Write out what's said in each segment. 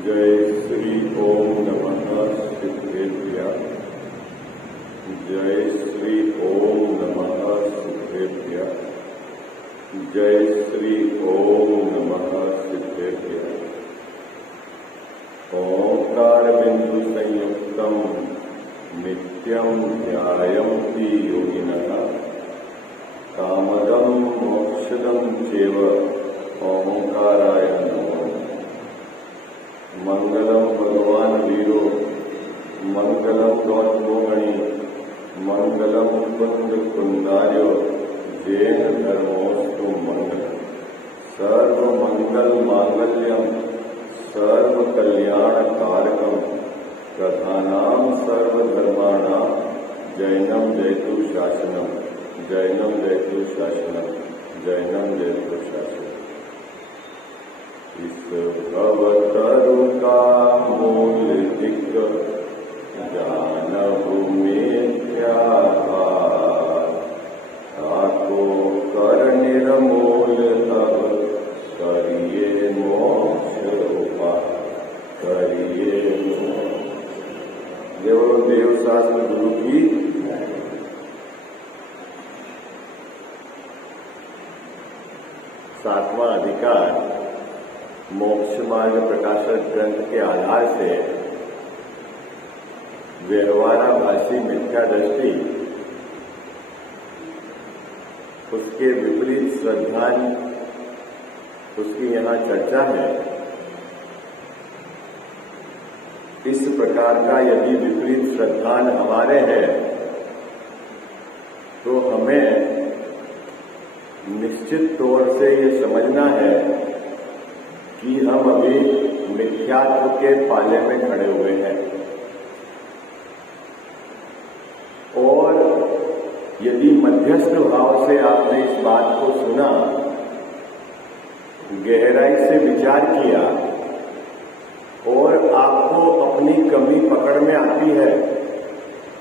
जय श्री ओम नमः सिद्धेभ्यः। जय श्री ओम नमः सिद्धेभ्यः। जय श्री ओम नमः सिद्धेभ्यः। ओंकार बिंदु संयुक्तम नित्यं ध्यायन्ति योगिनः कामदं मोक्षदं चैव ओंकाराय नमः। मंगलम भगवान वीरो मंगलम गौतमोमणि मंगलम कुंद कुंदार्यो जैन धर्मोस्तु मंगल। सर्व मंगल मांगल्यम सर्व कल्याण कारकम प्रधानाम सर्वधर्माणां जैनम जयतु शासनम। जैनम जयतु शासनम। जैनम जयतु शासनम। इस भवतरु का मूल दिक् जानहु मिथ्या ताको कर निर्मूल अब करिए मोक्ष उपाय। करिए देव शास्त्र गुरु की। सातवां अधिकार मोक्ष मार्ग प्रकाशक ग्रंथ के आधार से व्यवहाराभासी मिथ्या दृष्टि, उसके विपरीत श्रद्धान, उसकी यहाँ चर्चा है। इस प्रकार का यदि विपरीत श्रद्धान हमारे हैं तो हमें निश्चित तौर से ये समझना है कि हम अभी मिथ्यात्व के पाले में खड़े हुए हैं। और यदि मध्यस्थ भाव से आपने इस बात को सुना, गहराई से विचार किया और आपको अपनी कमी पकड़ में आती है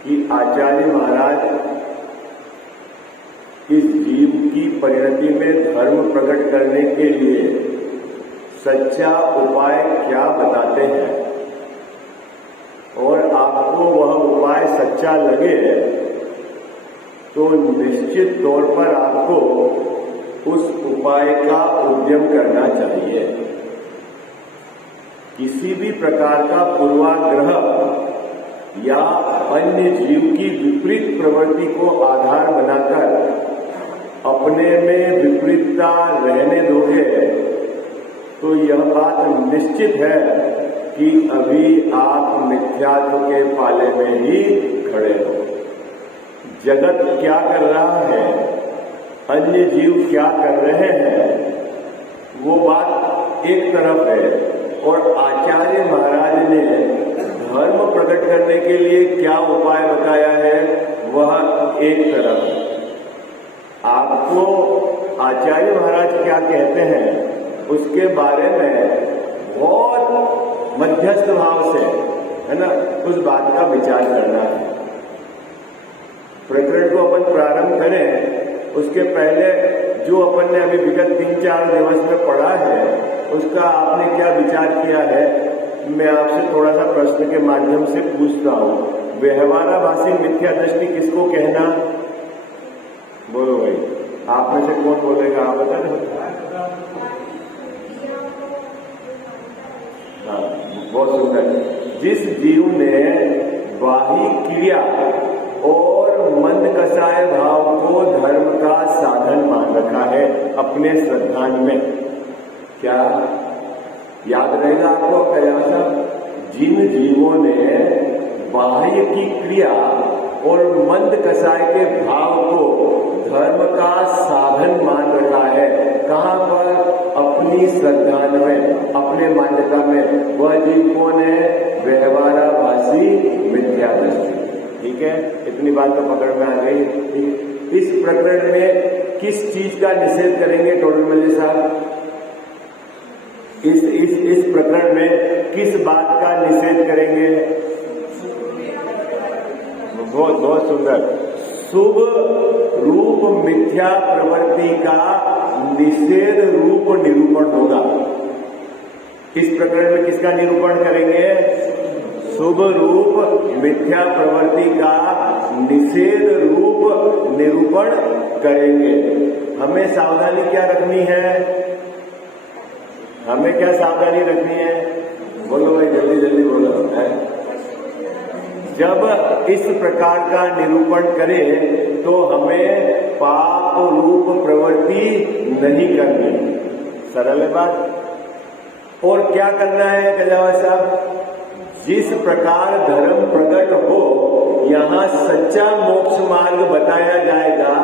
कि आचार्य महाराज इस जीव की परिणति में धर्म प्रकट करने के लिए सच्चा उपाय क्या बताते हैं, और आपको वह उपाय सच्चा लगे तो निश्चित तौर पर आपको उस उपाय का उद्यम करना चाहिए। किसी भी प्रकार का पूर्वाग्रह या अन्य जीव की विपरीत प्रवृत्ति को आधार बनाकर अपने में विपरीतता रहने दोगे तो यह बात निश्चित है कि अभी आप मिथ्यात्व के पाले में ही खड़े हो। जगत क्या कर रहा है, अन्य जीव क्या कर रहे हैं, वो बात एक तरफ है, और आचार्य महाराज ने धर्म प्रकट करने के लिए क्या उपाय बताया है वह एक तरफ है। आपको आचार्य महाराज क्या कहते हैं उसके बारे में बहुत मध्यस्थ भाव से, है ना, उस बात का विचार करना है। प्रकरण को अपन प्रारंभ करें उसके पहले जो अपन ने अभी विगत 3-4 दिवस में पढ़ा है उसका आपने क्या विचार किया है, मैं आपसे थोड़ा सा प्रश्न के माध्यम से पूछता हूं। व्यवहाराभासी मिथ्या दृष्टि किसको कहना? बोलो भाई, आप में से कौन बोलेगा? आप बता दो। हाँ, बहुत सुंदर। जिस जीव ने बाह्य क्रिया और मंद कसाय भाव को धर्म का साधन मान रखा है अपने श्रद्धान में, क्या याद रहेगा आपको? कैसा? जिन जीवों ने बाह्य की क्रिया और मंद कसाय के भाव को धर्म का साधन मान रखा है, कहां पर? अपनी श्रद्धा में, अपने मान्यता में। वह जीव कौन है? व्यवहाराभासी मिथ्या दृष्टि। ठीक है, इतनी बात तो पकड़ में आ गई। इस प्रकरण में किस चीज का निषेध करेंगे टोडरमल्ली साहब? इस प्रकरण में किस बात का निषेध करेंगे? बहुत बहुत सुंदर। शुभ रूप मिथ्या प्रवृत्ति का निषेध रूप निरूपण होगा। इस प्रकरण में किसका निरूपण करेंगे? शुभ रूप मिथ्या प्रवृत्ति का निषेध रूप निरूपण करेंगे। हमें सावधानी क्या रखनी है? हमें क्या सावधानी रखनी है? बोलो भाई, जल्दी जल्दी बोलो। जब इस प्रकार का निरूपण करें तो हमें पाप रूप प्रवृत्ति नहीं करनी। सरल बात। और क्या करना है कजावा साहब? जिस प्रकार धर्म प्रकट हो, यहां सच्चा मोक्ष मार्ग बताया जाएगा,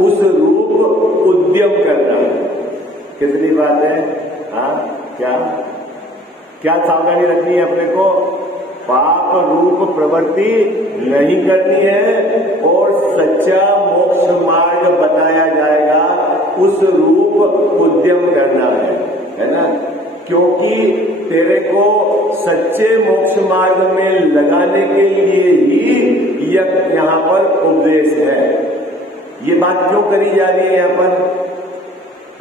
उस रूप उद्यम करना है। कितनी बात है? हाँ, क्या सावधानी रखनी है अपने को? पाप रूप प्रवृत्ति नहीं करनी है और सच्चा मोक्ष मार्ग बताया जाएगा, उस रूप उद्यम करना है ना? क्योंकि तेरे को सच्चे मोक्ष मार्ग में लगाने के लिए ही यहाँ पर उपदेश है। ये बात क्यों करी जा रही है यहाँ पर?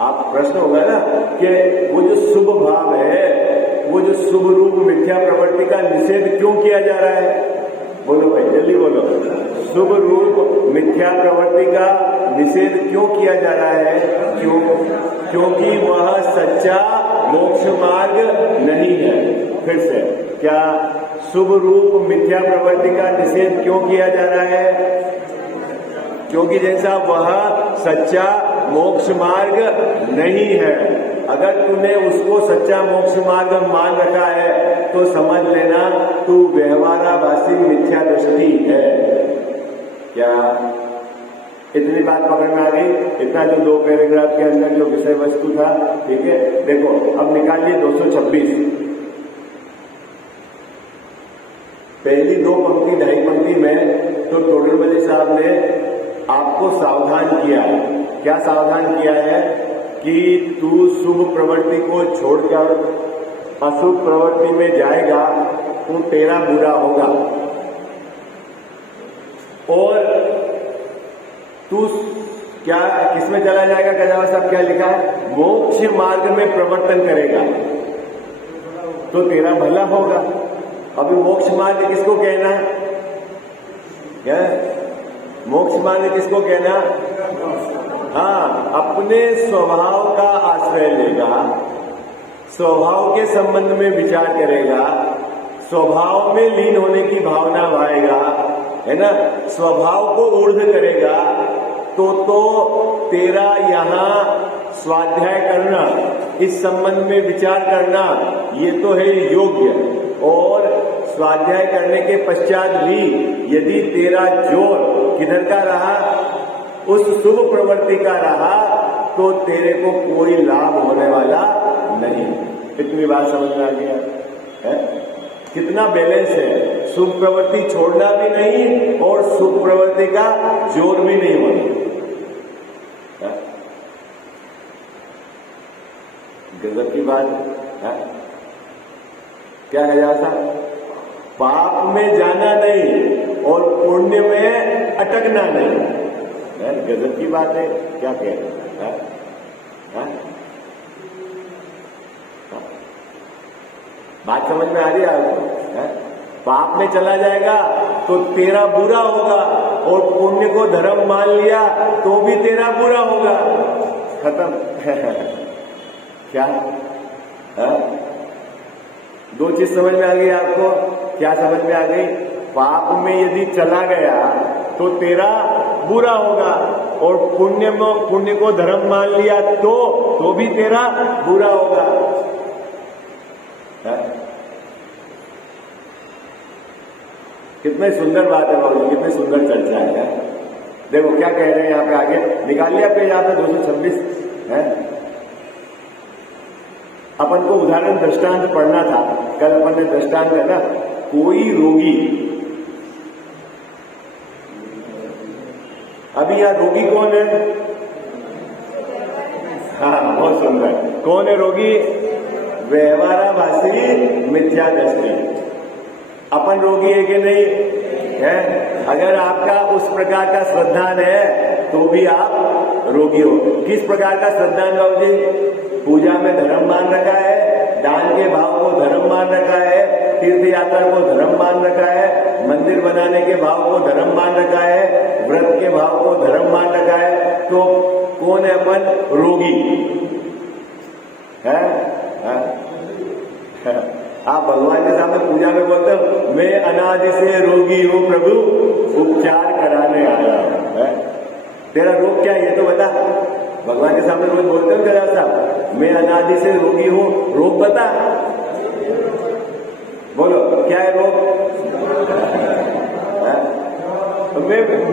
आप प्रश्न होगा ना कि वो जो शुभ भाव है, वो जो शुभ रूप मिथ्या प्रवृत्ति का निषेध क्यों किया जा रहा है? बोलो भाई, जल्दी बोलो। शुभ रूप मिथ्या प्रवृत्ति का निषेध क्यों किया जा रहा है? क्योंकि वह सच्चा मोक्ष मार्ग नहीं है। फिर से, क्या शुभ रूप मिथ्या प्रवृत्ति का निषेध क्यों किया जा रहा है? क्योंकि जैसा वह सच्चा मोक्ष मार्ग नहीं है। अगर तूने उसको सच्चा मोक्ष मार्ग मान रखा है तो समझ लेना तू व्यवहाराभासी मिथ्या दृष्टि है। क्या इतनी बात पकड़ में आ गई? इतना जो 2 पैराग्राफ के अंदर जो विषय वस्तु था, ठीक है। देखो अब निकालिए 226। पहली 2 पंक्ति 2.5 पंक्ति में तो टोडरमल साहब ने आपको सावधान किया। क्या सावधान किया है? कि तू शुभ प्रवृत्ति को छोड़कर अशुभ प्रवृत्ति में जाएगा तो तेरा बुरा होगा, और तू क्या किसमें चला जाएगा? कजावा साहब क्या लिखा है? मोक्ष मार्ग में प्रवर्तन करेगा तो तेरा भला होगा। अभी मोक्ष मार्ग किसको कहना है? मोक्ष मार्ग किसको कहना? हाँ, अपने स्वभाव का आश्रय लेगा, स्वभाव के संबंध में विचार करेगा, स्वभाव में लीन होने की भावना भाएगा, है ना? स्वभाव को ऊर्ध्व करेगा तो तेरा यहाँ स्वाध्याय करना, इस संबंध में विचार करना, ये तो है योग्य। और स्वाध्याय करने के पश्चात भी यदि तेरा जोर किधर का रहा? उस शुभ प्रवृत्ति का रहा तो तेरे को कोई लाभ होने वाला नहीं। इतनी बात समझ में आ गया है? कितना बैलेंस है? शुभ प्रवृत्ति छोड़ना भी नहीं और शुभ प्रवृत्ति का जोर भी नहीं होना। गजब की बात है। क्या है ऐसा? पाप में जाना नहीं और पुण्य में अटकना नहीं। गजब की बात है। क्या कह रहे हैं? बात समझ में आ रही है आपको? पाप में चला जाएगा तो तेरा बुरा होगा, और पुण्य को धर्म मान लिया तो भी तेरा बुरा होगा। खत्म। क्या? 2 चीज समझ में आ गई आपको? क्या समझ में आ गई? पाप में यदि चला गया तो तेरा बुरा होगा, और पुण्य को धर्म मान लिया तो भी तेरा बुरा होगा। कितनी सुंदर बात है बाबू, कितनी सुंदर चर्चा है। देखो क्या कह रहे हैं यहाँ पे, आगे निकाल लिया आपके यहाँ पे 226 है। अपन को उदाहरण दृष्टांत पढ़ना था, कल अपन ने दृष्टांत है ना, कोई रोगी, अभी यहाँ रोगी कौन है? हाँ, बहुत सुंदर। कौन है रोगी? व्यवहाराभासी मिथ्या दृष्टि। अपन रोगी है कि नहीं है? अगर आपका उस प्रकार का श्रद्धान है तो भी आप रोगी हो। किस प्रकार का श्रद्धान बाबू जी? पूजा में धर्म मान रखा है, दान दान के भाव को धर्म मान रखा है, तीर्थ यात्रा को धर्म मान रखा है, मंदिर बनाने के भाव को धर्म मान रखा है, व्रत के भाव को धर्म मान रखा है, तो कौन है अपन? रोगी है? आप भगवान के सामने पूजा में बोलते हो मैं अनादि से रोगी हूं प्रभु, उपचार कराने आया हूं। तेरा रोग क्या है ये तो बता। भगवान के सामने रोज बोलते हो तेरा साहब मैं अनादि से रोगी हूं, रोग बता, बोलो क्या है रोग?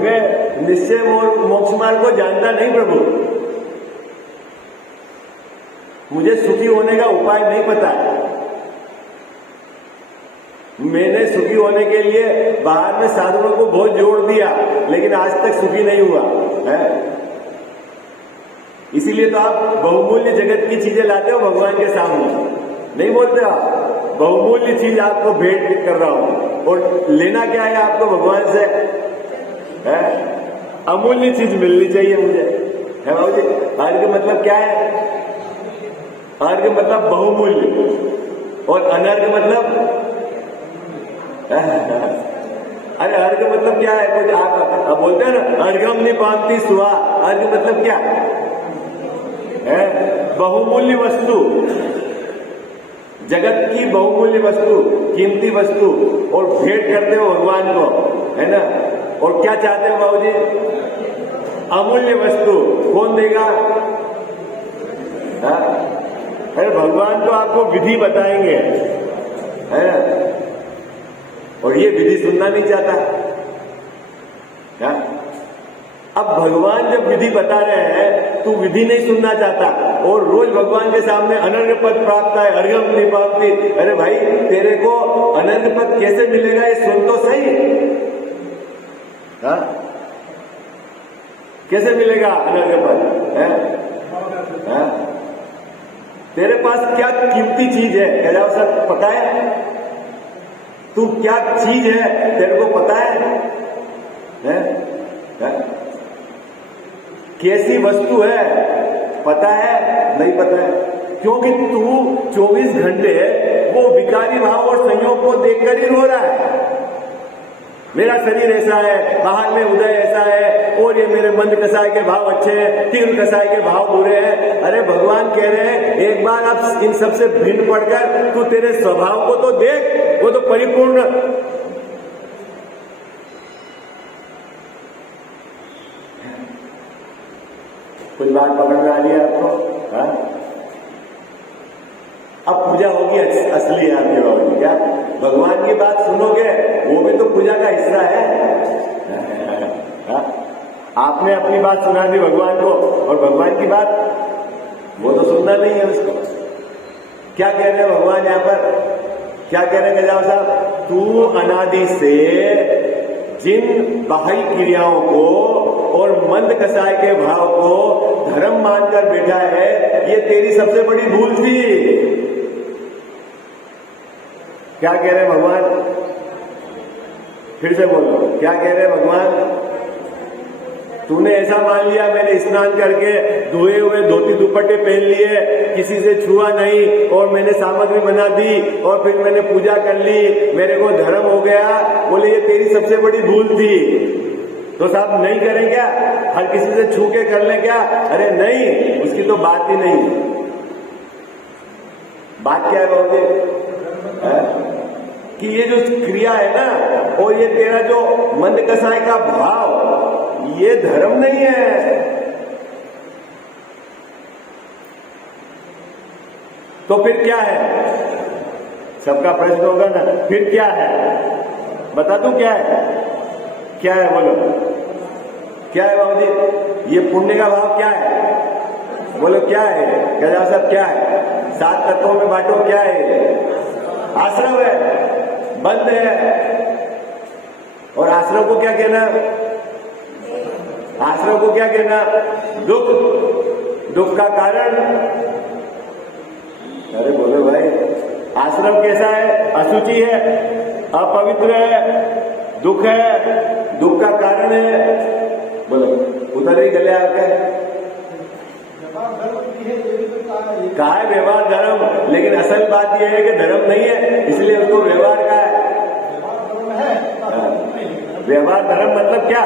मैं निश्चय मोक्ष मार्ग को जानता नहीं प्रभु, मुझे सुखी होने का उपाय नहीं पता है। मैंने सुखी होने के लिए बाहर में साधुओं को बहुत जोड़ दिया, लेकिन आज तक सुखी नहीं हुआ है। इसीलिए तो आप बहुमूल्य जगत की चीजें लाते हो भगवान के सामने, नहीं बोलते आप बहुमूल्य चीज आपको भेंट कर रहा हूं, और लेना क्या है आपको भगवान से? है अमूल्य चीज मिलनी चाहिए मुझे, है बाबू जी। अर्घ मतलब क्या है? अर्घ मतलब बहुमूल्य, और अनर्घ मतलब अरे अर्घ मतलब क्या है? कुछ आप बोलते हैं ना अर्घम निपांति सुहा, अर्घ मतलब क्या है? बहुमूल्य वस्तु, जगत की बहुमूल्य वस्तु, कीमती वस्तु, और भेंट करते हो भगवान को, है ना। और क्या चाहते हो बाबू जी? अमूल्य वस्तु। कौन देगा? अरे भगवान तो आपको विधि बताएंगे, है ना, और ये विधि सुनना नहीं चाहता। क्या? अब भगवान जब विधि बता रहे हैं तू विधि नहीं सुनना चाहता, और रोज भगवान के सामने अनर्घ पद प्राप्त है, अर्घम निपाप्ति। अरे भाई तेरे को अनर्घ पद कैसे मिलेगा ये सुन तो सही। हाँ? कैसे मिलेगा अनर्घ पद? है? तेरे पास क्या कीमती चीज है? क्या सर पता है? तू क्या चीज है तेरे को पता है? कैसी वस्तु है पता है? नहीं पता है, क्योंकि तू 24 घंटे वो विकारी भाव और संयोग को देखकर ही रो रहा है। मेरा शरीर ऐसा है, बाहर में उदय ऐसा है, और ये मेरे मंद कसाय के भाव अच्छे हैं, तीव्र कसाय के भाव बुरे हैं। अरे भगवान कह रहे हैं एक बार आप इन सबसे भिन्न पड़कर तू तेरे स्वभाव को तो देख, वो तो परिपूर्ण। कुछ बात पकड़ में आ रही है आपको? हाँ? अब पूजा होगी असली है आपके बाबू। क्या भगवान की बात सुनोगे? वो भी तो पूजा का हिस्सा है। आपने अपनी बात सुना दी भगवान को, और भगवान की बात वो तो सुनना नहीं है उसको। क्या कह रहे हैं भगवान यहाँ पर? क्या कह रहे हैं गजाव साहब? तू अनादि से जिन बाह्य क्रियाओं को और मंद कसाय के भाव को धर्म मानकर बैठा है, ये तेरी सबसे बड़ी भूल थी। क्या कह रहे हैं भगवान? फिर से बोलो, क्या कह रहे हैं भगवान? तूने ऐसा मान लिया मैंने स्नान करके धोए हुए धोती दुपट्टे पहन लिए, किसी से छुआ नहीं, और मैंने सामग्री बना दी, और फिर मैंने पूजा कर ली, मेरे को धर्म हो गया। बोले ये तेरी सबसे बड़ी भूल थी। तो साहब नहीं करें क्या? हर किसी से छू के कर लें क्या? अरे नहीं, उसकी तो बात ही नहीं। बात क्या है बाबू? कि ये जो क्रिया है ना, और ये तेरा जो मंद कसाय का भाव, ये धर्म नहीं है। तो फिर क्या है? सबका प्रश्न होगा ना, फिर क्या है? बता दूं क्या है? क्या है बोलो? क्या है बाबू जी? ये पुण्य का भाव क्या है? बोलो क्या है? गजा साहब क्या है? 7 तत्वों में बांटो, क्या है? आश्रम है, बंद है। और आश्रम को क्या कहना? आश्रम को क्या कहना? दुख, दुख का कारण। अरे बोलो भाई, आश्रम कैसा है? अशुचि है, अपवित्र है, दुख है, दुख का कारण है। बोलो उधर ही गले आपके। कहा है व्यवहार धर्म, लेकिन असल बात यह है कि धर्म नहीं है, इसलिए उसको व्यवहार कहा है। व्यवहार धर्म मतलब क्या?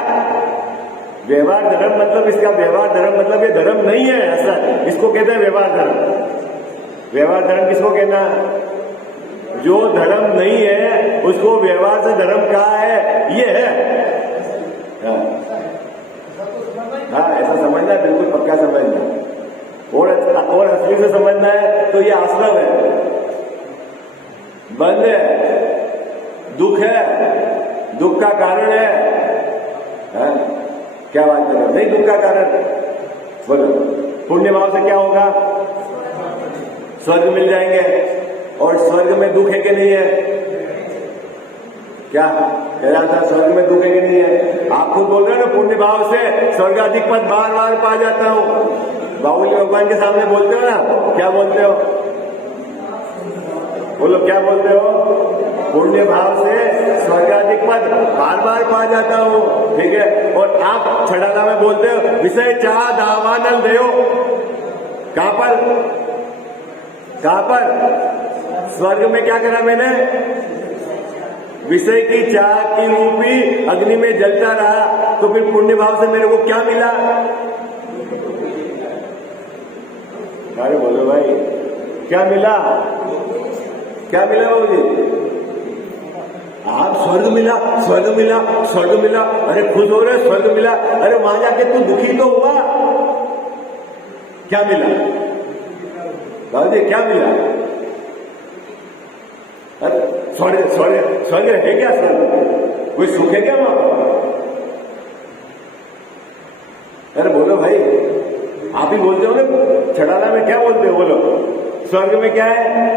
व्यवहार धर्म मतलब इसका व्यवहार धर्म मतलब ये धर्म नहीं है असल, इसको कहते हैं व्यवहार धर्म। व्यवहार धर्म किसको कहना? जो धर्म नहीं है उसको व्यवहार से धर्म कहा है, ये है। हाँ, ऐसा समझना है, बिल्कुल पक्का समझना। और असली से समझना है तो ये आश्रम है, बंद है, दुख है, दुख का कारण है। क्या बात कर रहे हो? नहीं दुख का कारण, बोलो। पुण्य भाव से क्या होगा? स्वर्ग मिल जाएंगे। और स्वर्ग में दुख है कि नहीं है? क्या कह रहा था? स्वर्ग में दुख है कि नहीं है? आप खुद बोल रहे हो ना, पुण्य भाव से स्वर्गाधिक पद बार बार पा जाता हूं। बाबूजी भगवान के सामने बोलते हो ना, क्या बोलते हो? बोलो क्या बोलते हो? पुण्य भाव से स्वर्गाधिक पद बार बार पा जाता हूं, ठीक है। और आप छड़ाना में बोलते हो विषय चाह दावानल देओ। कहां पर? कहां पर? स्वर्ग में क्या करा मैंने? विषय की चाह की रूपी अग्नि में जलता रहा, तो फिर पुण्य भाव से मेरे को क्या मिला? अरे बोलो भाई, क्या मिला? क्या मिला बाबूजी? आप स्वर्ग मिला, स्वर्ग मिला, स्वर्ग मिला, अरे खुश हो रहे, स्वर्ग मिला। अरे वहां जाके तू दुखी तो हुआ? क्या मिला बाबूजी? क्या मिला? अरे स्वर्ग स्वर्ग स्वर्ग है क्या? स्वर्ग कोई सुख है क्या वहां? अरे बोलो भाई, आप ही बोलते हो ना, छड़ाना में क्या बोलते हो? बोलो स्वर्ग में क्या है?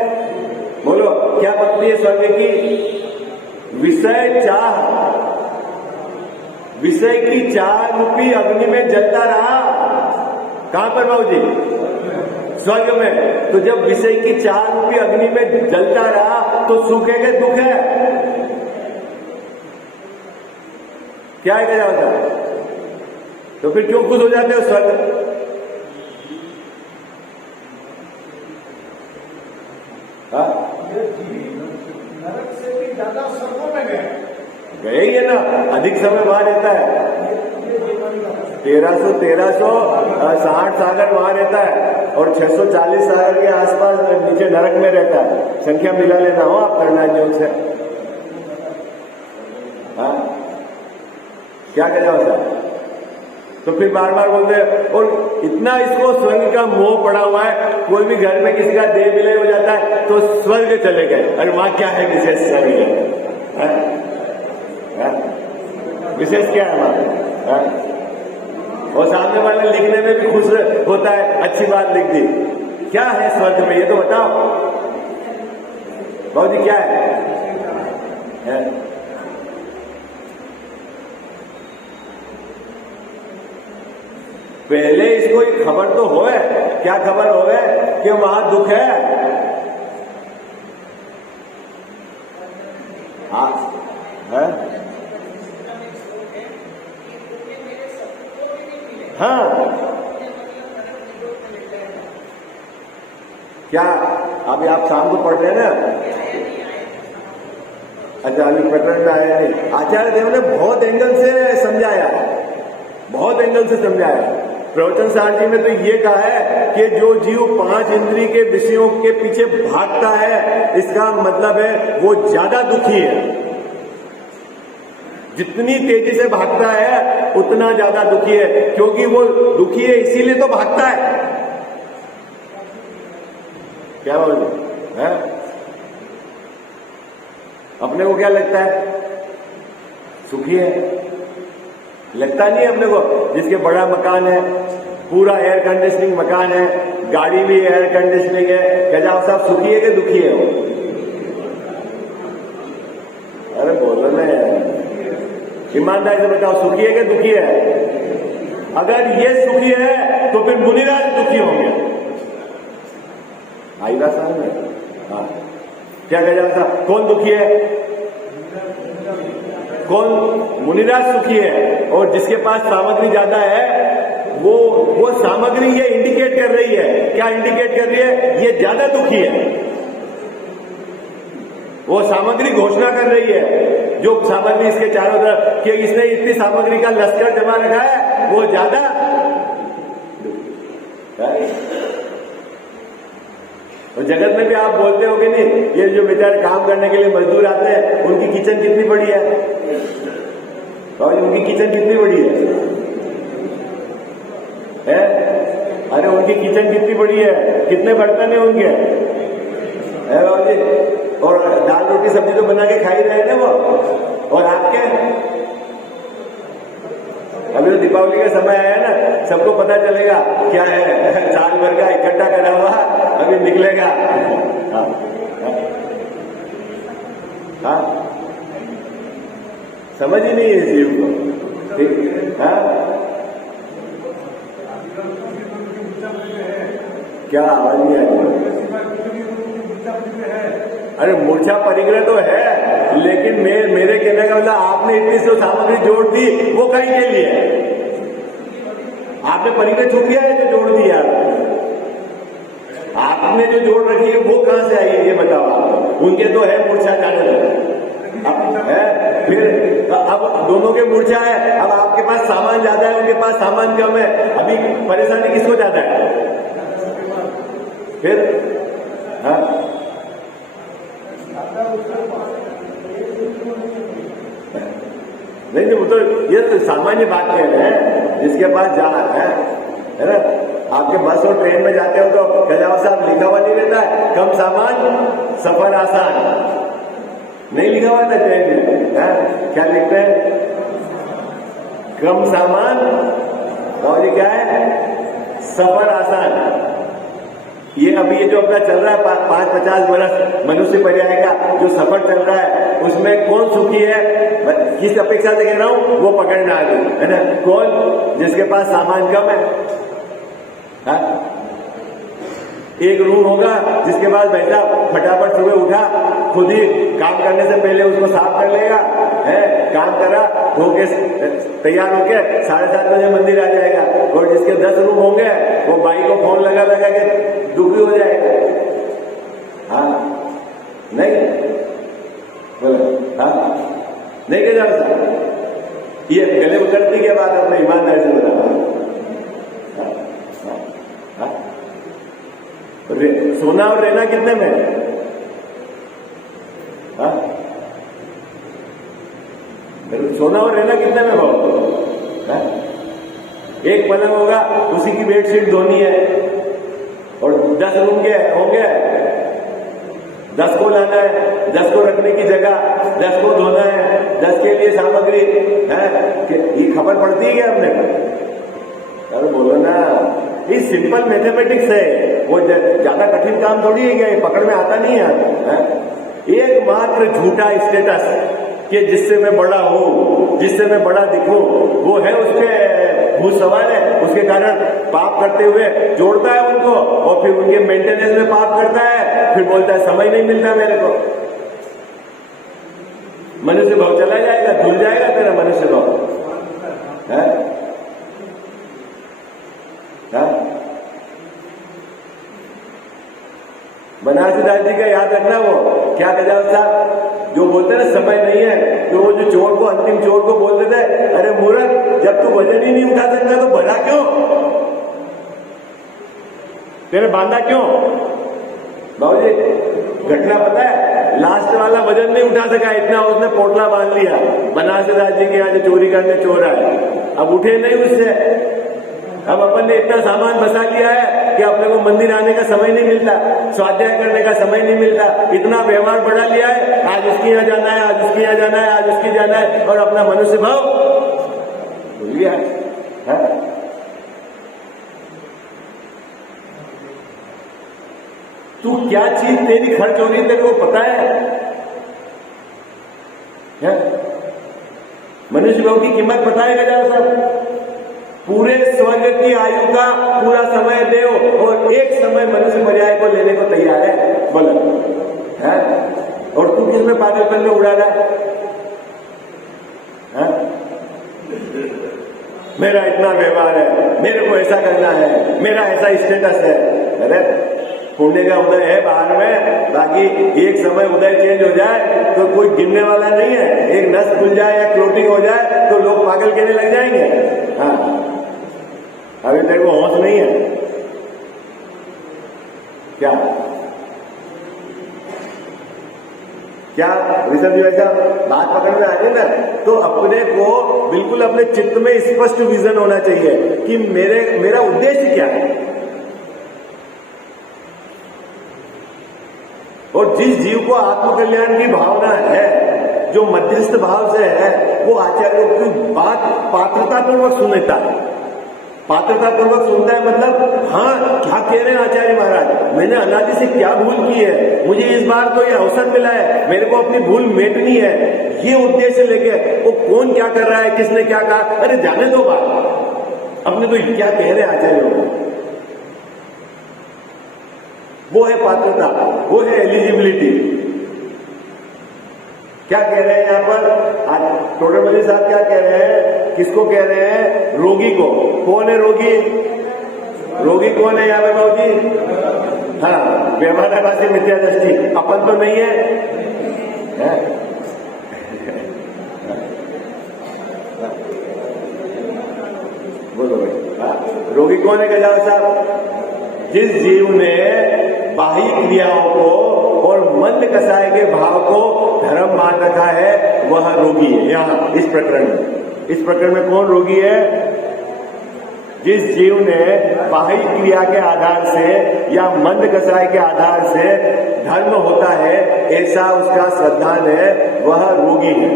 बोलो क्या पत्नी है स्वर्ग की? विषय चाह, विषय की चाह रूपी अग्नि में जलता रहा। कहां पर बाबूजी? स्वर्ग में। तो जब विषय की चाह रूपी अग्नि में जलता रहा तो सुख है कि दुख है? क्या है क्या होता? तो फिर क्यों खुश हो जाते हो स्वर्ग? नरक से भी ज्यादा स्वर्गों में गए ही है ना, अधिक समय वहां रहता है। 1360 सागर वहां रहता है और 640 सागर के आसपास नीचे नरक में रहता है। संख्या मिला लेना हो आप करना योग से। हाँ, क्या करेगा सर? तो फिर बार बार बोलते हैं, और इतना इसको स्वर्ग का मोह पड़ा हुआ है, कोई भी घर में किसी का देह विलय हो जाता है तो स्वर्ग चले गए। अरे वहां क्या है विशेष? स्वर्ग विशेष क्या है वहां? और सामने वाले लिखने में भी खुश होता है, अच्छी बात लिख दी। क्या है स्वर्ग में ये तो बताओ बाबूजी, क्या है? पहले इसको एक खबर तो होए। क्या खबर होए? कि वहां दुख है। हाँ है? हाँ, क्या अभी आप शाम को पढ़ रहे हैं ना? अच्छा, अभी पैटर्न में आया नहीं। आचार्य देव ने बहुत एंगल से समझाया, बहुत एंगल से समझाया। प्रवचन सार जी में तो ये कहा है कि जो जीव 5 इंद्रिय के विषयों के पीछे भागता है, इसका मतलब है वो ज्यादा दुखी है। जितनी तेजी से भागता है उतना ज्यादा दुखी है, क्योंकि वो दुखी है इसीलिए तो भागता है। क्या बोलते हैं? अपने को क्या लगता है? सुखी है। लगता नहीं है अपने को। जिसके बड़ा मकान है, पूरा एयर कंडीशनिंग मकान है, गाड़ी भी एयर कंडीशनिंग है, क्या जाओ साहब सुखी है कि दुखी है वो? अरे बोलो ना यार, ईमानदारी से बताओ, सुखी है कि दुखी है? अगर ये सुखी है तो फिर मुनिराज दुखी होंगे। आई बात समझ में? हाँ, क्या कह जाता? कौन दुखी है? कौन? मुनिराज सुखी है। और जिसके पास सामग्री ज्यादा है वो सामग्री ये इंडिकेट कर रही है, क्या इंडिकेट कर रही है? ये ज्यादा दुखी है। वो सामग्री घोषणा कर रही है, जो सामग्री इसके चारों तरफ कि इसने इतनी सामग्री का लश्कर जमा रखा है, वो ज्यादा और जगत में भी आप बोलते होगे नहीं, ये जो बेचारे काम करने के लिए मजदूर आते हैं, उनकी किचन कितनी बड़ी है? और उनकी किचन कितनी बड़ी है? अरे उनकी किचन कितनी बड़ी है, कितने बर्तन है उनके, है बाबू जी? और दाल रोटी सब्जी तो बना के खा ही रहे थे वो, और आपके अभी तो दीपावली का समय आया ना, सबको पता चलेगा क्या है, साल भर का इकट्ठा करा हुआ अभी निकलेगा। हाँ, हाँ, समझ ही नहीं है इस जीव को, ठीक? हाँ, क्या आवाज नहीं आई? अरे मूर्छा परिग्रह तो है, लेकिन मेरे कहने का मतलब आपने इतनी जो सामग्री जोड़ दी वो कहीं के लिए? आपने परिग्रह छू दिया है जो जोड़ दिया? आपने जो जोड़ रखी है वो कहां से आई है ये बताओ आप? उनके तो है मूर्छा जाने है, फिर अब दोनों के मूर्छा है, अब आपके पास सामान ज्यादा है, उनके पास सामान कम है, अभी परेशानी किसको ज्यादा है? फिर हाँ, नहीं वो तो ये तो सामान्य बात कह रहे हैं, जिसके पास जा है ना? आपके बस और ट्रेन में जाते हो तो खजावा साहब लिखा हुआ नहीं रहता है, कम सामान सफर आसान, नहीं लिखा हुआ था ट्रेन में? क्या लिखते हैं? कम सामान और ये क्या है? सफर आसान। ये अभी ये जो अपना चल रहा है 5-50 वर्ष मनुष्य पर्याय का जो सफर चल रहा है, उसमें कौन सुखी है? किस अपेक्षा से कह रहा हूं, वो पकड़ना आ गई है ना? कौन? जिसके पास सामान कम है। हाँ? एक रूम होगा जिसके पास बैठा फटाफट सुबह उठा, खुद ही काम करने से पहले उसको साफ कर लेगा, है काम करा, होके तैयार होके 7:30 बजे मंदिर आ जाएगा। और जिसके 10 रूम होंगे वो बाई को फोन लगा के दुखी हो जाएगा। हाँ नहीं बोले? हाँ नहीं कह जाओ साहब, ये गले उतरती के बाद अपने ईमानदारी से बता। सोना और रहना कितने में? हाँ? सोना और रहना कितने में भाव? एक पलंग होगा, उसी की बेडशीट धोनी है, और 10 रूम के होंगे, 10 को लाना है, 10 को रखने की जगह, 10 को धोना है, 10 के लिए सामग्री है। ये खबर पड़ती है क्या अपने को? अरे बोलो ना, ये सिंपल मैथमेटिक्स है, वो ज्यादा कठिन काम थोड़ी है, क्या ये पकड़ में आता नहीं है? एकमात्र झूठा स्टेटस कि जिससे मैं बड़ा हूं, जिससे मैं बड़ा दिखूं, वो है उसके भूत सवाल है, उसके कारण पाप करते हुए जोड़ता है उनको, और फिर उनके मेंटेनेंस में पाप करता है, फिर बोलता है समय नहीं मिलता मेरे को। मनुष्य भाव चला जाएगा, धुल जाएगा तेरा मनुष्य भाव। बनारसी दास जी का याद रखना, वो क्या गजाव साहब जो बोलते ना समय नहीं है, तो वो जो चोर को, अंतिम चोर को बोलते थे, अरे मूर्ख, जब तू वजन ही नहीं उठा सकता तो भरा क्यों? तेरे बांधा क्यों? बाबूजी घटना पता है, लास्ट वाला वजन नहीं उठा सका, इतना उसने पोटला बांध लिया। बनारसी दास जी के यहाँ जो चोरी करने चोर आए, अब उठे नहीं उससे। अब अपन ने इतना सामान बसा लिया है कि अपने को मंदिर आने का समय नहीं मिलता, स्वाध्याय करने का समय नहीं मिलता, इतना व्यवहार बढ़ा लिया है, आज उसके यहाँ जाना है, आज उसके यहाँ जाना है, आज उसकी जाना है, और अपना मनुष्य भाव भूल गया है। तू क्या चीज तेरी खर्च हो रही है तेरे को पता है? मनुष्य भाव की कीमत पता है गजा साहब? पूरे स्वर्ग की आयु का पूरा समय दे और एक समय मनुष्य पर्याय को लेने को तैयार है, बोलो है? और तू किसमें पागलपन में उड़ा रहा है? मेरा इतना व्यवहार है, मेरे को ऐसा करना है, मेरा ऐसा स्टेटस है। अरे पुण्य का उदय है बाहर में, बाकी एक समय उदय चेंज हो जाए तो कोई गिनने वाला नहीं है। एक नस खुल जाए या क्लोटिंग हो जाए तो लोग पागल कहने लग जाएंगे। हाँ, अभी तेरे को होश नहीं है क्या? क्या ऋषभ जी वैसा बात पकड़ में आ रही ना? तो अपने को बिल्कुल अपने चित्त में स्पष्ट विजन होना चाहिए कि मेरा उद्देश्य क्या है। और जिस जीव को आत्मकल्याण की भावना है, जो मध्यस्थ भाव से है, वो आचार्यों की बात पात्रतापूर्वक सुनता है। पात्रतापूर्वक सुनता है मतलब, हाँ क्या कह रहे हैं आचार्य महाराज, मैंने अनादि से क्या भूल की है, मुझे इस बार तो ये अवसर मिला है, मेरे को अपनी भूल मेटनी है, ये उद्देश्य लेके। वो कौन क्या कर रहा है, किसने क्या कहा, अरे जाने दो बात, अपने तो क्या कह रहे हैं आचार्य। वो है पात्रता, वो है एलिजिबिलिटी। क्या कह रहे हैं यहां पर आज टोडरमल साहब? क्या कह रहे हैं, किसको कह रहे हैं? रोगी को। कौन है रोगी? रोगी कौन है यहाँ पे बाबू जी? हाँ, व्यवहाराभासी मिथ्या दृष्टि। अपन तो नहीं है? बोलो भाई, रोगी कौन है गजानन साहब? जिस जीव ने बाह्य क्रियाओं को और मन कसाय के भाव को धर्म मान रखा है, वह रोगी है। यहां इस प्रकरण में कौन रोगी है? जिस जीव ने बाह्य क्रिया के आधार से या मन कसाय के आधार से धर्म होता है ऐसा उसका श्रद्धान है, वह रोगी है।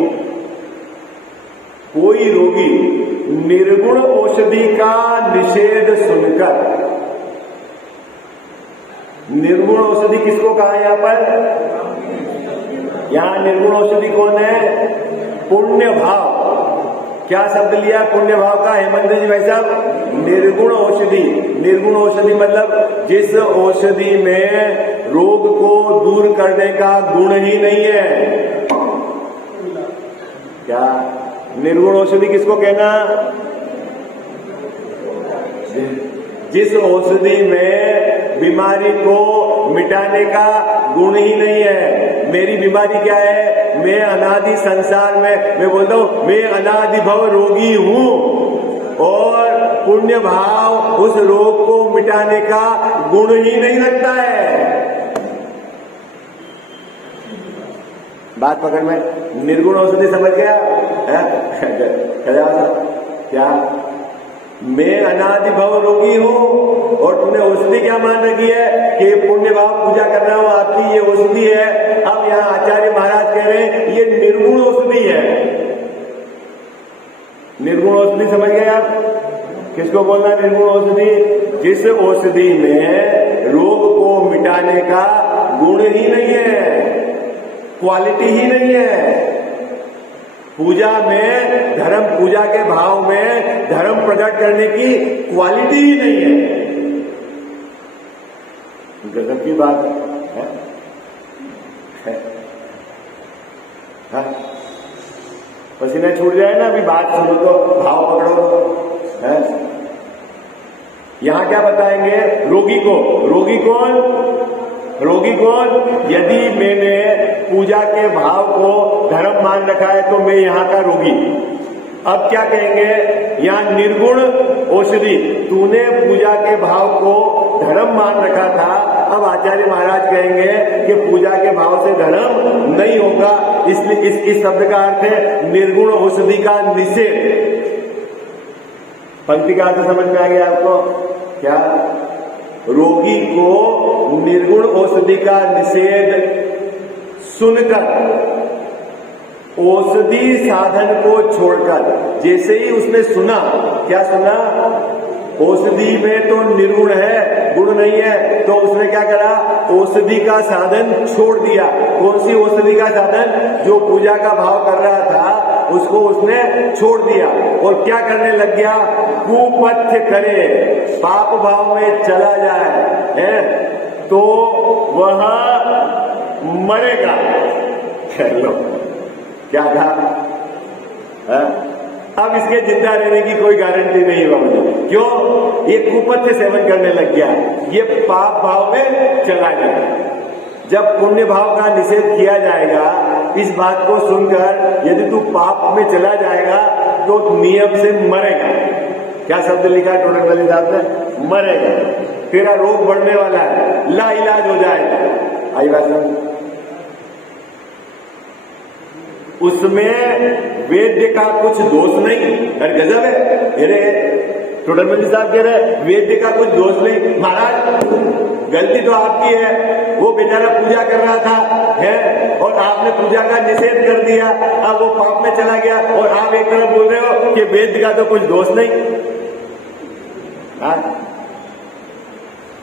कोई रोगी निर्गुण औषधि का निषेध सुनकर, निर्गुण औषधि किसको कहा यहां पर? यहां निर्गुण औषधि कौन है? पुण्य भाव। क्या शब्द लिया पुण्य भाव का हेमंत जी भाई साहब? निर्गुण औषधि। निर्गुण औषधि मतलब जिस औषधि में रोग को दूर करने का गुण ही नहीं है। क्या निर्गुण औषधि किसको कहना? जिस औषधि में बीमारी को मिटाने का गुण ही नहीं है। मेरी बीमारी क्या है? मैं अनादि संसार में, मैं बोलता हूं मैं अनादि भव रोगी हूं, और पुण्य भाव उस रोग को मिटाने का गुण ही नहीं रखता है। बात पकड़ में? निर्गुण औषधि समझ गया? क्या मैं अनादि भव रोगी हूं और तुमने औषधि क्या मान रखी है कि पुण्य भाव पूजा कर रहा हूं, आपकी ये औषधि है। अब यहां आचार्य महाराज कह रहे हैं ये निर्गुण औषधि है। निर्गुण औषधि समझ गए आप? किसको बोलना निर्गुण औषधि? जिस औषधि में रोग को मिटाने का गुण ही नहीं है, क्वालिटी ही नहीं है। पूजा में धर्म, पूजा के भाव में धर्म प्रकट करने की क्वालिटी ही नहीं है। गजब की बात है। पसीना छूट जाए ना, अभी बात सुनो तो, भाव पकड़ो तो है। यहां क्या बताएंगे? रोगी को। रोगी कौन? रोगी कौन? यदि मैंने पूजा के भाव को धर्म मान रखा है तो मैं यहाँ का रोगी। अब क्या कहेंगे? यहाँ निर्गुण औषधि, तूने पूजा के भाव को धर्म मान रखा था, अब आचार्य महाराज कहेंगे कि पूजा के भाव से धर्म नहीं होगा, इसलिए इस शब्द का अर्थ है निर्गुण औषधि का निषेध। पंक्ति का अर्थ समझ में आ गया आपको? क्या रोगी को निर्गुण औषधि का निषेध सुनकर, औषधि साधन को छोड़कर, जैसे ही उसने सुना, क्या सुना? औषधि में तो निर्गुण है, गुण नहीं है, तो उसने क्या करा? औषधि का साधन छोड़ दिया। कौन सी औषधि का साधन? जो पूजा का भाव कर रहा था उसको उसने छोड़ दिया और क्या करने लग गया? कुपथ्य करे, पाप भाव में चला जाए है तो वह मरेगा। क्या कहा? अब इसके जिंदा रहने की कोई गारंटी नहीं बाबू। क्यों? ये कुपथ सेवन करने लग गया, ये पाप भाव में चला गया। जब पुण्य भाव का निषेध किया जाएगा, इस बात को सुनकर यदि तू पाप में चला जाएगा तो नियम से मरेगा। क्या शब्द लिखा है टोटल वाले साहब ने? मरेगा। तेरा रोग बढ़ने वाला है, ला इलाज हो जाएगा। आई बात समझ? उसमें वेद्य का कुछ दोष नहीं। अरे गजब है, अरे टोटल मंदिर साहब कह रहे वेद्य का कुछ दोष नहीं। महाराज गलती तो आपकी है, वो बेचारा पूजा कर रहा था है और आपने पूजा का निषेध कर दिया, अब वो पाप में चला गया और आप एक तरफ बोल रहे हो कि वेद्य का तो कुछ दोष नहीं। हाँ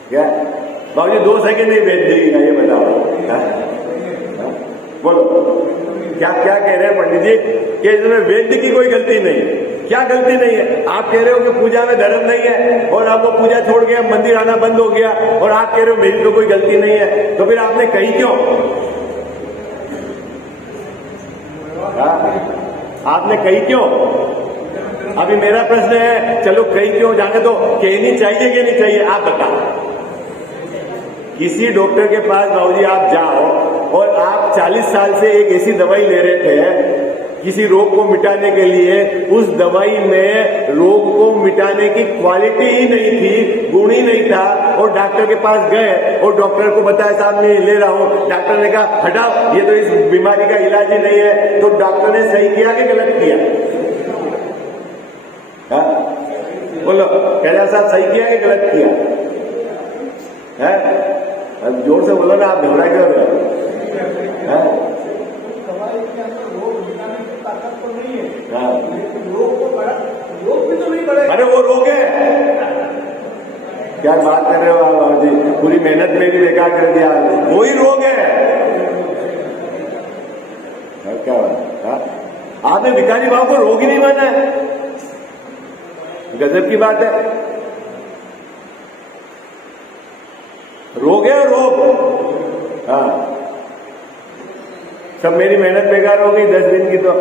क्या बाबूजी दोष है कि नहीं वेद्य का, ये बताओ। हाँ? बोलो क्या क्या कह रहे हैं पंडित जी कि इसमें वेद्य की कोई गलती नहीं है? क्या गलती नहीं है? आप कह रहे हो कि पूजा में धर्म नहीं है और अब वो पूजा छोड़ गया, मंदिर आना बंद हो गया और आप कह रहे हो मेरी तो कोई गलती नहीं है, तो फिर आपने कही क्यों? आपने कही क्यों? अभी मेरा प्रश्न है, चलो कही क्यों जाने दो, कहनी चाहिए कि नहीं चाहिए आप बताओ। किसी डॉक्टर के पास बाबूजी आप जाओ और आप 40 साल से एक ऐसी दवाई ले रहे थे किसी रोग को मिटाने के लिए, उस दवाई में रोग को मिटाने की क्वालिटी ही नहीं थी, गुण ही नहीं था, और डॉक्टर के पास गए और डॉक्टर को बताया साहब मैं ले रहा हूं, डॉक्टर ने कहा हटाओ ये तो इस बीमारी का इलाज ही नहीं है, तो डॉक्टर ने सही किया कि गलत किया? बोलो कैलाश साहब सही किया कि गलत किया है? अब जोर से बोलो ना, आप घबरा क्यों रहे हो? रोग भी तो नहीं बढ़ेगा। अरे वो रोग है, क्या बात कर रहे हो आप बाबू जी? पूरी मेहनत में भी बेकार कर दिया, वो ही रोग है। क्या आपने भिखारी भाव को रोग ही नहीं माना है? गजब की बात है। रोग है रोग। हाँ सब मेरी मेहनत बेकार हो गई 10 दिन की तो।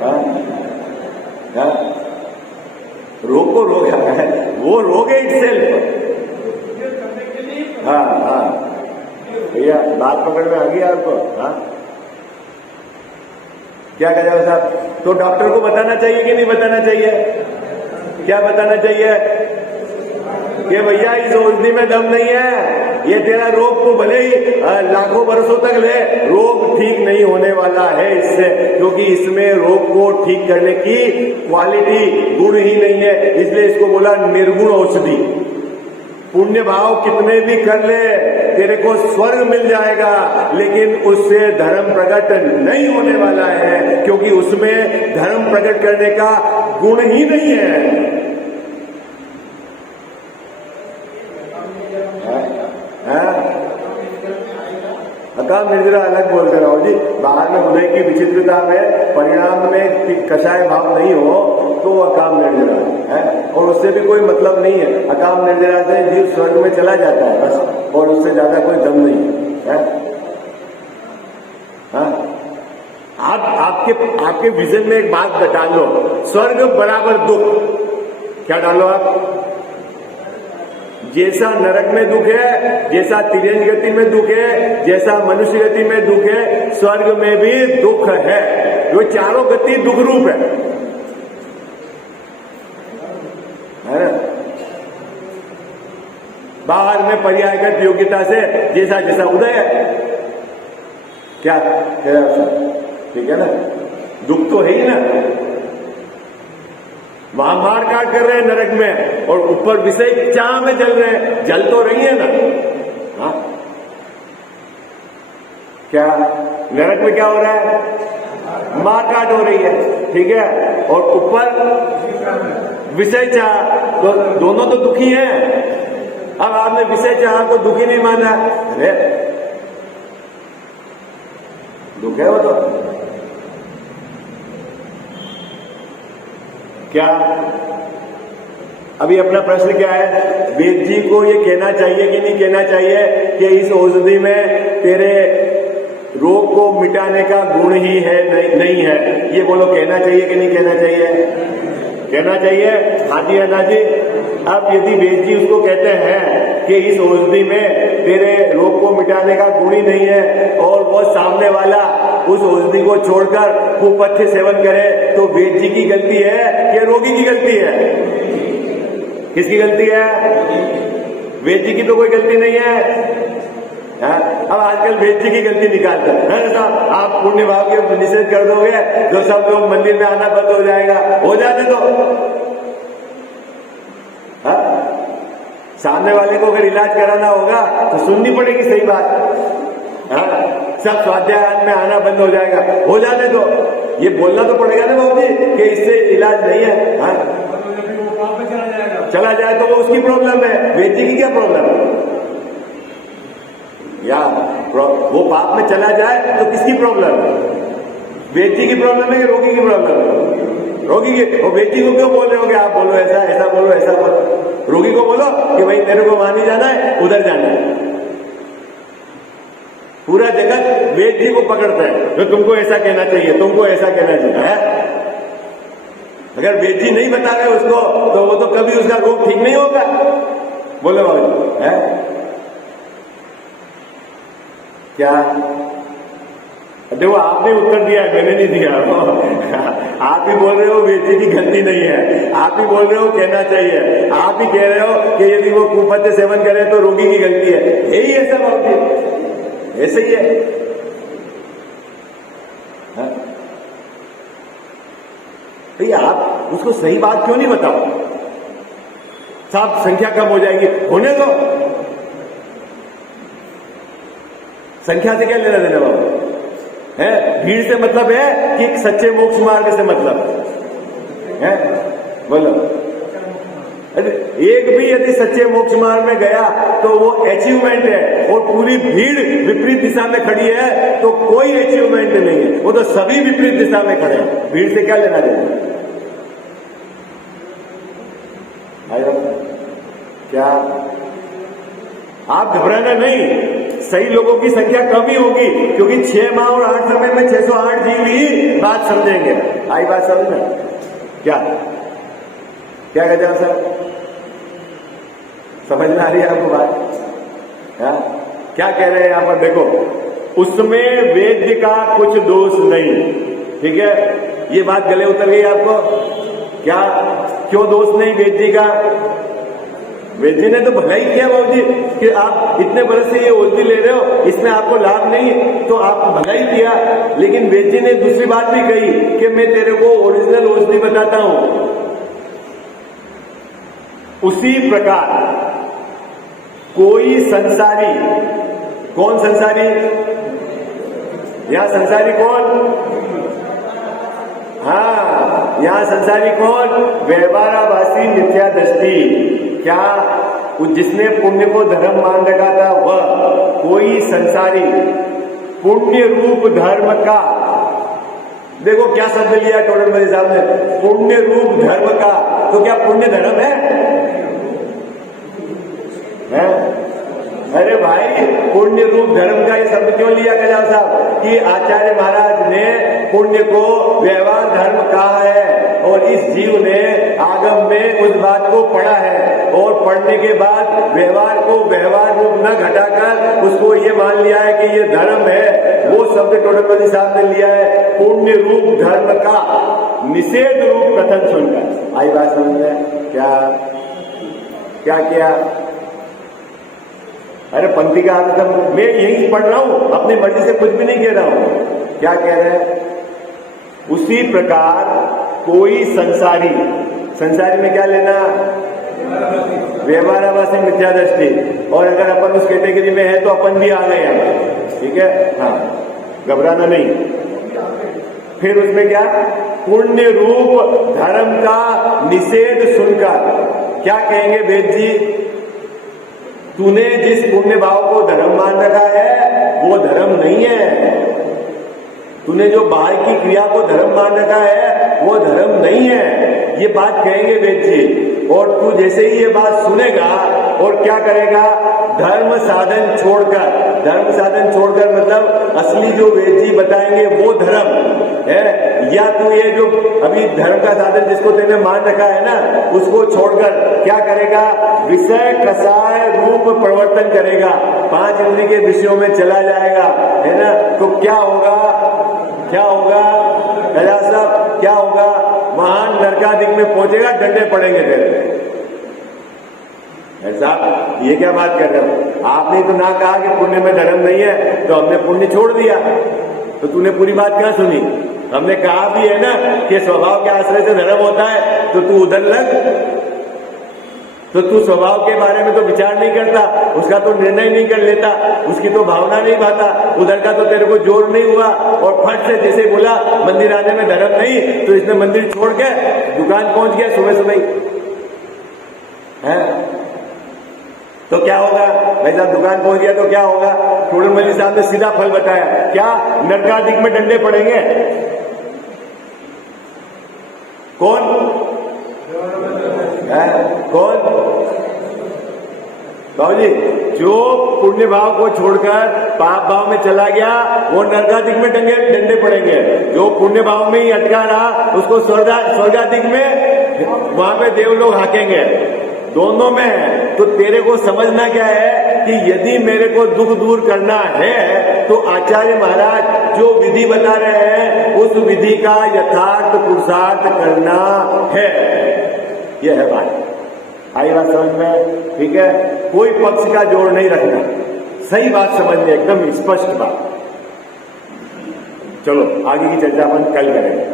हाँ हाँ रोग को रोग है, वो रोग है इटसेल्फ। हाँ हाँ भैया बात पकड़ में आ गई आपको? हाँ क्या कह रहे हो साहब? तो डॉक्टर को बताना चाहिए कि नहीं बताना चाहिए? क्या बताना चाहिए कि भैया इस औषधि में दम नहीं है, ये तेरा रोग को भले ही लाखों बरसों तक ले, रोग ठीक नहीं होने वाला है इससे, क्योंकि इसमें रोग को ठीक करने की क्वालिटी गुण ही नहीं है, इसलिए इसको बोला निर्गुण औषधि। पुण्य भाव कितने भी कर ले तेरे को स्वर्ग मिल जाएगा, लेकिन उससे धर्म प्रकट नहीं होने वाला है, क्योंकि उसमें धर्म प्रकट करने का गुण ही नहीं है। अकाम निर्जरा अलग बोलते रहो जी। बाहर में उदय की विचित्रता में परिणाम में कषाय भाव नहीं हो तो वो अकाम निर्जरा है, और उससे भी कोई मतलब नहीं है। अकाम निर्जरा से जीव स्वर्ग में चला जाता है बस, और उससे ज्यादा कोई दम नहीं है। आपके विजन में एक बात डाल लो, स्वर्ग बराबर दुख। क्या डालो आप? जैसा नरक में दुख है, जैसा तिर्यंज गति में दुख है, जैसा मनुष्य गति में दुख है, स्वर्ग में भी दुख है। वो चारों गति दुख रूप है ना? बाहर में पर्यायगत योग्यता से जैसा जैसा उदय है, क्या ठीक है ना? दुख तो है ही ना। वहां मार काट कर रहे हैं नरक में, और ऊपर विषय चाह में जल रहे हैं, जल तो रही है ना। हाँ क्या नरक में क्या हो रहा है? मार काट हो रही है, ठीक है, और ऊपर विषय चाह, तो दोनों तो दुखी हैं। अब आपने विषय चाह को दुखी नहीं माना, अरे दुख है वो तो। क्या अभी अपना प्रश्न क्या है? वेद जी को ये कहना चाहिए कि नहीं कहना चाहिए कि इस औषधि में तेरे रोग को मिटाने का गुण ही है नहीं है? ये बोलो कहना चाहिए कि नहीं कहना चाहिए? कहना चाहिए हाँ जी अन्ना जी। अब यदि वेद जी उसको कहते हैं कि इस औषधि में तेरे रोग को मिटाने का गुण ही नहीं है और वो सामने वाला उस औषधि को छोड़कर कुपथ्य सेवन करे, तो वेद जी की गलती है कि रोगी की गलती है? किसकी गलती है? वेद जी की तो कोई गलती नहीं है। अब आजकल वेद जी की गलती निकालते हैं साहब, आप पुण्य भाव के निषेध कर दोगे जो सब लोग मंदिर में आना बंद हो जाएगा। हो जाते तो सामने वाले को अगर इलाज कराना होगा तो सुननी पड़ेगी सही बात। सब स्वाध्याय में आना बंद हो जाएगा। हो जाने तो ये बोलना तो पड़ेगा ना बाबू जी कि इससे इलाज नहीं है। चला जाए तो वो उसकी प्रॉब्लम है, वेद जी की क्या प्रॉब्लम है? या वो पाप में चला जाए तो किसकी प्रॉब्लम है? वेद जी की प्रॉब्लम है कि रोगी की प्रॉब्लम है? रोगी की। और वेद जी को क्यों बोल रहे हो कि आप बोलो ऐसा, ऐसा बोलो, ऐसा बोलो? रोगी को बोलो कि भाई तेरे को वहां नहीं जाना है, उधर जाना है। पूरा जगत वेद जी को पकड़ता है तो तुमको ऐसा कहना चाहिए, तुमको ऐसा कहना चाहिए है? अगर वेद जी नहीं बता रहे उसको तो वो तो कभी उसका रोग ठीक नहीं होगा। बोलो बाबू है क्या? देखो आपने उत्तर दिया, मैंने नहीं दिया। आप ही बोल रहे हो वेद जी की गलती नहीं है, आप ही बोल रहे हो कहना चाहिए, आप ही कह रहे हो कि यदि वो कुपथ्य सेवन करे तो रोगी की गलती है। यही है सब बाबू, ऐसे ही है। भैया आप उसको सही बात क्यों नहीं बताओ? साहब संख्या कम हो जाएगी, होने दो। संख्या से क्या लेना देना बाबू है? भीड़ से मतलब है कि सच्चे मोक्ष मार्ग से मतलब है? बोलो। एक भी यदि सच्चे मोक्ष मार्ग में गया तो वो अचीवमेंट है, और पूरी भीड़ विपरीत दिशा में खड़ी है तो कोई अचीवमेंट नहीं है। वो तो सभी विपरीत दिशा में खड़े हैं, भीड़ से क्या लेना देना? आयो क्या? आप घबराना नहीं, सही लोगों की संख्या कम ही होगी, क्योंकि 6 माह और 8 समय में 608 जीव ही बात समझेंगे। आई बात समझ में? क्या क्या कहते हैं सर? समझ में आ रही है आपको बात? क्या कह रहे हैं यहां पर? देखो उसमें वेद्य का कुछ दोष नहीं, ठीक है? ये बात गले उतर गई आपको? क्या क्यों दोष नहीं वेद जी का? वेद जी ने तो भला ही किया बाबू जी कि आप इतने बरस से ये औषधि ले रहे हो, इसमें आपको लाभ नहीं तो आपको भला ही किया। लेकिन वेद जी ने दूसरी बात भी कही कि मैं तेरे को ओरिजिनल औषधि बताता हूं। उसी प्रकार कोई संसारी, कौन संसारी? यहां संसारी कौन? हाँ, यहां संसारी कौन? व्यवहाराभासी मिथ्या दृष्टि। क्या? जिसने पुण्य को धर्म मान रखा था वह कोई संसारी पुण्य रूप धर्म का, देखो क्या शब्द लिया टोडरमल साहब ने, पुण्य रूप धर्म का। तो क्या पुण्य धर्म है? अरे भाई पुण्य रूप धर्म का ये शब्द क्यों लिया गजाल साहब? कि आचार्य महाराज ने पुण्य को व्यवहार धर्म कहा है, और इस जीव ने आगम में उस बात को पढ़ा है, और पढ़ने के बाद व्यवहार को व्यवहार रूप न घटाकर उसको ये मान लिया है कि ये धर्म है। वो शब्द टोडरमल साहब ने लिया है पुण्य रूप धर्म का निषेध रूप कथन सुनकर। आई बात समझ में? क्या क्या किया? अरे पंक्ति का अर्थ मैं यही पढ़ रहा हूं, अपनी मर्जी से कुछ भी नहीं कह रहा हूं। क्या कह रहे हैं? उसी प्रकार कोई संसारी, संसारी में क्या लेना? व्यवहाराभासी मिथ्या दृष्टि। और अगर अपन उस कैटेगरी में है तो अपन भी आ गए हैं, ठीक है? हाँ, घबराना नहीं। फिर उसमें क्या? पुण्य रूप धर्म का निषेध सुनकर क्या कहेंगे वेद जी? तूने जिस पुण्य भाव को धर्म मान रखा है वो धर्म नहीं है। तूने जो बाहर की क्रिया को धर्म मान रखा है वो धर्म नहीं है, ये बात कहेंगे वेद जी। और तू जैसे ही ये बात सुनेगा और क्या करेगा? धर्म साधन छोड़कर, धर्म साधन छोड़कर मतलब असली जो वेद जी बताएंगे वो धर्म, है, या तू ये जो अभी धर्म का साधन जिसको तेने मान रखा है ना, उसको छोड़कर क्या करेगा? विषय कसाय रूप प्रवर्तन करेगा, 5 इंद्रिय के विषयों में चला जाएगा, है ना? तो क्या होगा? क्या होगा राजा साहब? क्या होगा? महान नरकादिक में पहुंचेगा, डंडे पड़ेंगे तेरे। साहब ये क्या बात कर रहे हो? आपने तो ना कहा कि पुण्य में धर्म नहीं है, तो हमने पुण्य छोड़ दिया, तो तूने पूरी बात क्या सुनी? हमने कहा भी है ना कि स्वभाव के आश्रय से धर्म होता है, तो तू उधर लग, तो तू स्वभाव के बारे में तो विचार नहीं करता, उसका तो निर्णय नहीं कर लेता, उसकी तो भावना नहीं भाता, उधर का तो तेरे को जोर नहीं हुआ, और फट से जैसे बोला मंदिर आने में धर्म नहीं, तो इसने मंदिर छोड़ के दुकान पहुंच गया सुबह सुबह है। तो क्या होगा भाई साहब? दुकान पहुंच गया तो क्या होगा? टूडनमल्ली साहब ने सीधा फल बताया, क्या? नरकादिक में डंडे पड़ेंगे। कौन है? कौन? बाबू जी, जो पुण्य भाव को छोड़कर पाप भाव में चला गया, वो नरकादिक में डंडे पड़ेंगे। जो पुण्य भाव में ही अटका रहा, उसको स्वर्गादिक में वहां पे देव लोग हाकेंगे। दोनों में है। तो तेरे को समझना क्या है कि यदि मेरे को दुख दूर करना है, तो आचार्य महाराज जो विधि बता रहे हैं, उस विधि का यथार्थ पुरुषार्थ करना है। यह है बात। आई बात समझ में? ठीक है, कोई पक्ष का जोड़ नहीं रखना, सही बात समझने, एकदम स्पष्ट बात। चलो आगे की चर्चा अपन कल करेंगे।